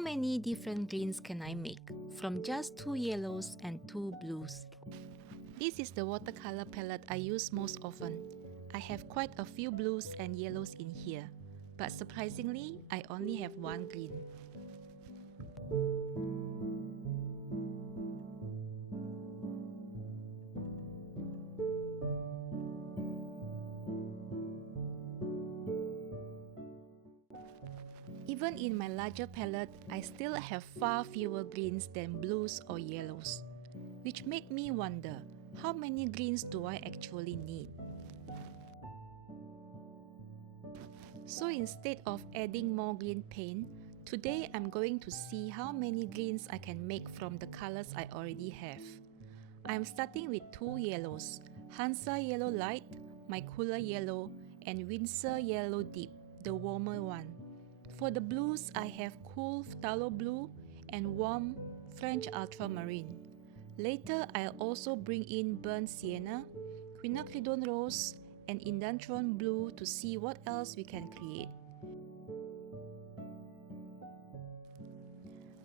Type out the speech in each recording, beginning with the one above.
many different greens can I make from just 2 yellows and 2 blues? This is the watercolor palette I use most often. I have quite a few blues and yellows in here, but surprisingly, I only have one green. Even in my larger palette, I still have far fewer greens than blues or yellows, which made me wonder, how many greens do I actually need? So instead of adding more green paint, today I'm going to see how many greens I can make from the colors I already have. I'm starting with 2 yellows, Hansa Yellow Light, my cooler yellow, and Winsor Yellow Deep, the warmer one. For the blues, I have cool Phtalo blue and warm French Ultramarine. Later, I'll also bring in burnt Sienna, Quinacridone rose, and Indanthrone Blue to see what else we can create.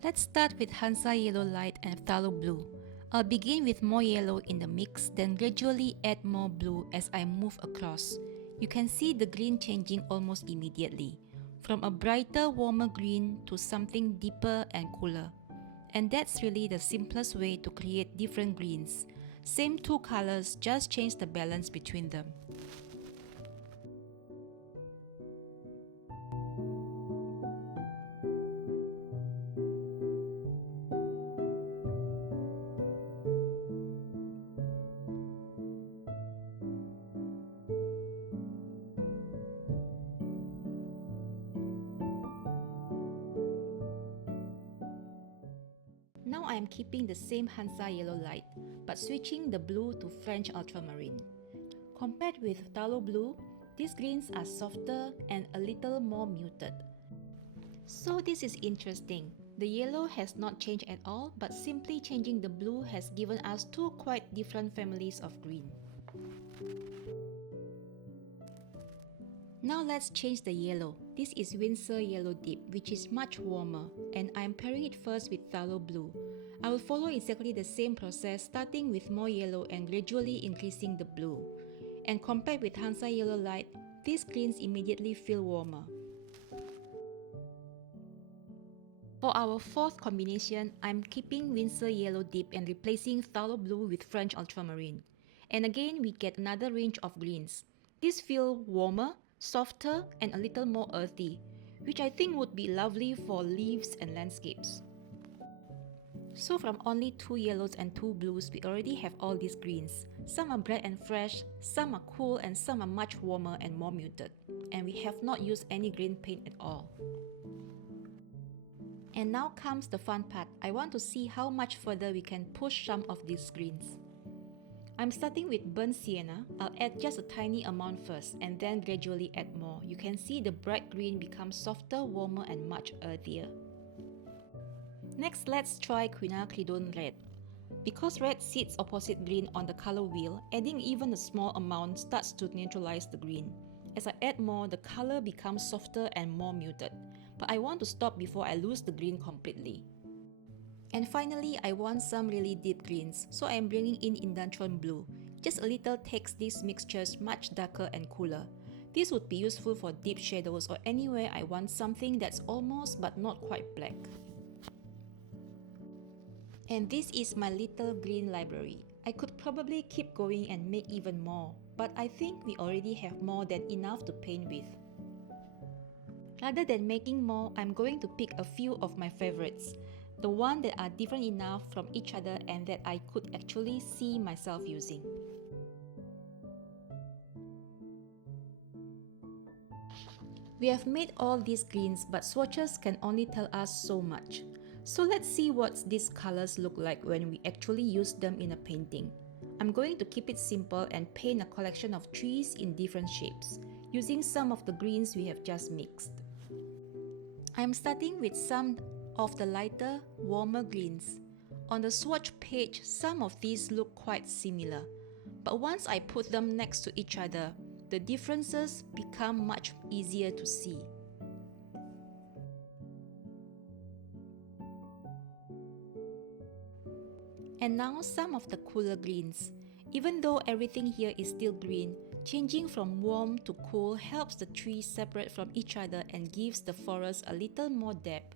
Let's start with Hansa Yellow Light and Phtalo Blue. I'll begin with more yellow in the mix, then gradually add more blue as I move across. You can see the green changing almost immediately, from a brighter, warmer green to something deeper and cooler. And that's really the simplest way to create different greens. Same two colors, just change the balance between them. Now I am keeping the same Hansa Yellow Light, but switching the blue to French Ultramarine. Compared with Phtalo Blue, these greens are softer and a little more muted. So this is interesting. The yellow has not changed at all, but simply changing the blue has given us two quite different families of green. Now let's change the yellow. This is Winsor Yellow Deep, which is much warmer, and I am pairing it first with Phtalo Blue. I will follow exactly the same process, starting with more yellow and gradually increasing the blue. And compared with Hansa Yellow Light, these greens immediately feel warmer. For our fourth combination, I'm keeping Winsor Yellow Deep and replacing Phtalo Blue with French Ultramarine. And again, we get another range of greens. These feel warmer, softer, and a little more earthy, which I think would be lovely for leaves and landscapes. So from only 2 yellows and 2 blues, we already have all these greens. Some are bright and fresh, some are cool, and some are much warmer and more muted. And we have not used any green paint at all. And now comes the fun part. I want to see how much further we can push some of these greens. I'm starting with burnt sienna. I'll add just a tiny amount first and then gradually add more. You can see the bright green becomes softer, warmer, and much earthier. Next, let's try Quinacridone red. Because red sits opposite green on the color wheel, adding even a small amount starts to neutralize the green. As I add more, the color becomes softer and more muted. But I want to stop before I lose the green completely. And finally, I want some really deep greens, so I am bringing in Indanthrone Blue. Just a little takes these mixtures much darker and cooler. This would be useful for deep shadows or anywhere I want something that's almost but not quite black. And this is my little green library. I could probably keep going and make even more, but I think we already have more than enough to paint with. Rather than making more, I'm going to pick a few of my favorites. The ones that are different enough from each other and that I could actually see myself using. We have made all these greens, but swatches can only tell us so much. So let's see what these colors look like when we actually use them in a painting. I'm going to keep it simple and paint a collection of trees in different shapes, using some of the greens we have just mixed. I'm starting with some of the lighter, warmer greens. On the swatch page, some of these look quite similar, but once I put them next to each other, the differences become much easier to see. And now some of the cooler greens. Even though everything here is still green, changing from warm to cool helps the trees separate from each other and gives the forest a little more depth.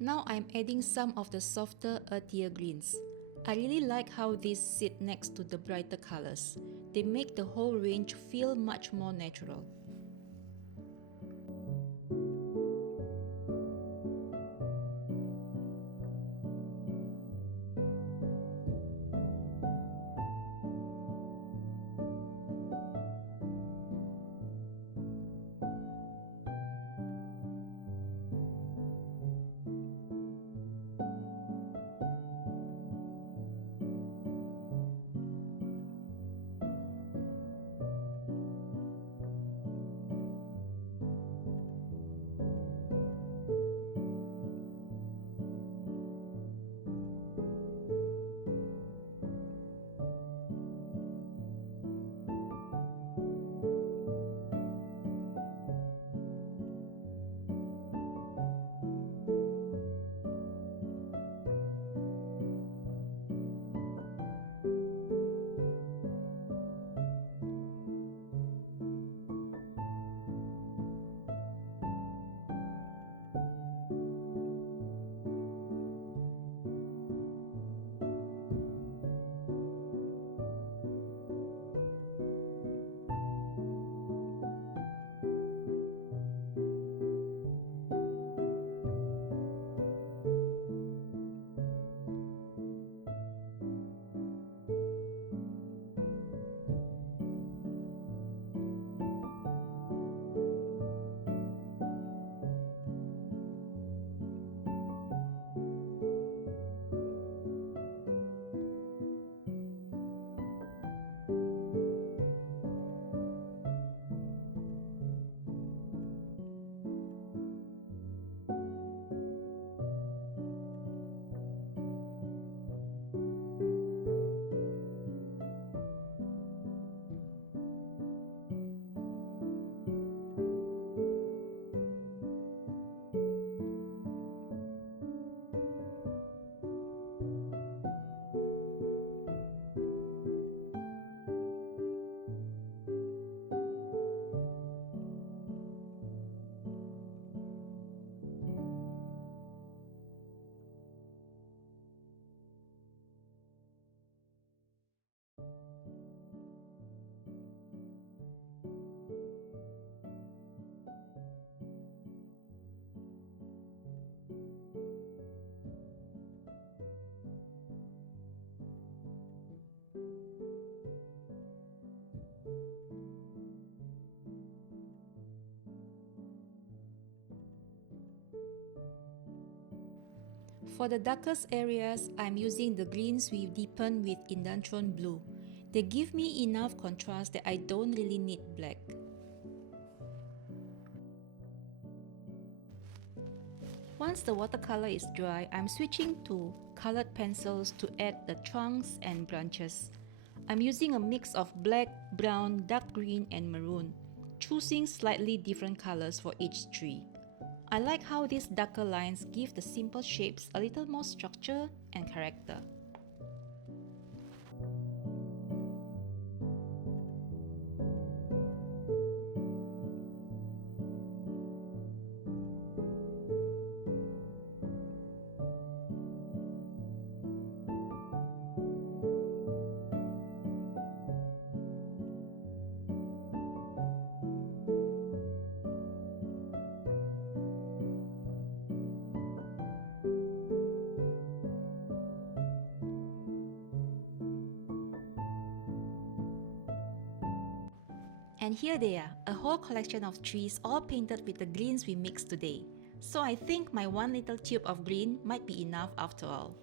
Now I'm adding some of the softer, earthier greens. I really like how these sit next to the brighter colors. They make the whole range feel much more natural. For the darkest areas, I'm using the greens we deepened with Indanthrone Blue. They give me enough contrast that I don't really need black. Once the watercolor is dry, I'm switching to colored pencils to add the trunks and branches. I'm using a mix of black, brown, dark green and maroon, choosing slightly different colors for each tree. I like how these darker lines give the simple shapes a little more structure and character. And here they are, a whole collection of trees all painted with the greens we mixed today. So I think my one little tube of green might be enough after all.